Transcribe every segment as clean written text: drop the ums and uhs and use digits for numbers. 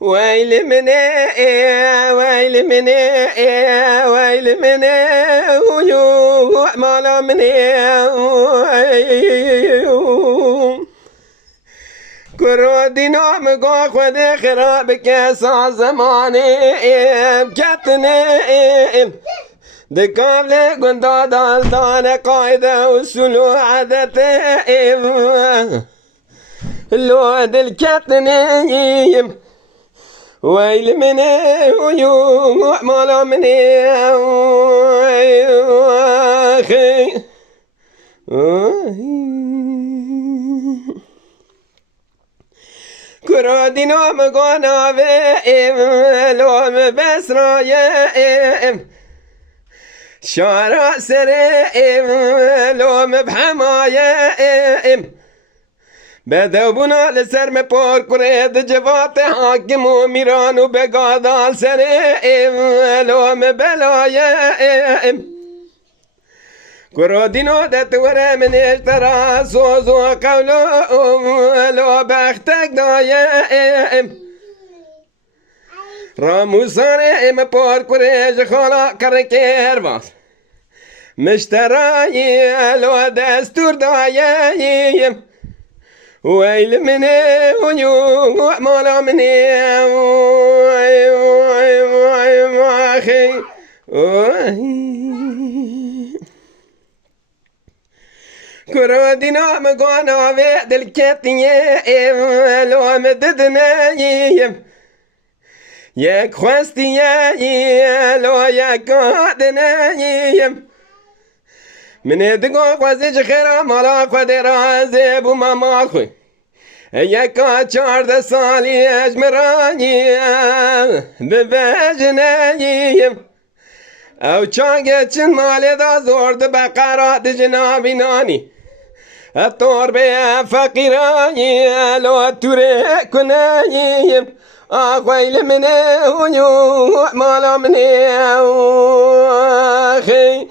ويل مني ويل مني ويل مني ويو مالا مني كرو دينا مقا خود خراب كسا زماني كتني دكابل قندا دالدان قايدة وسلو عادتي لو دلكتني ويل مني ويو مالا مني اخي كرا دينا مقانا بيم لوم بسرايم شارع سريم لوم بحمايم بدوبنا لسر میں پور کرید جوات حاکم و میران و بگادال سریم لوم بلایم کرو دینو دتوره من اشترا سوزو قولو لو بختک دایم راموسانیم پور کرید خالا کرکر باز مشترایی لو دستور دایم ويل مني ويو مالا مني اخي كرو دينا مقانا في دلكتني لو مددنا يك خواستي لو يك قادنا من دقا قوزش خيرا مالا خود رازي بو ماما خوي يكا 14 سالي اجمراني ببجنايم او چانگچن مالي دا زورد بقرات جنابي ناني الطور بيا فقيراني لو توري كنايم اخويل مني ونيو مالا مني اخي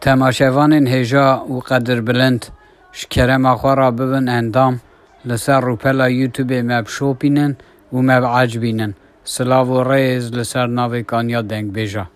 تماشاوان هجا و قدر بلند شکرم اخوارا ببن اندام لسر روپلا یوتیوب مب شو بینن و مب عج بینن سلاو و ریز لسر ناوی کانیا دنگ بیجا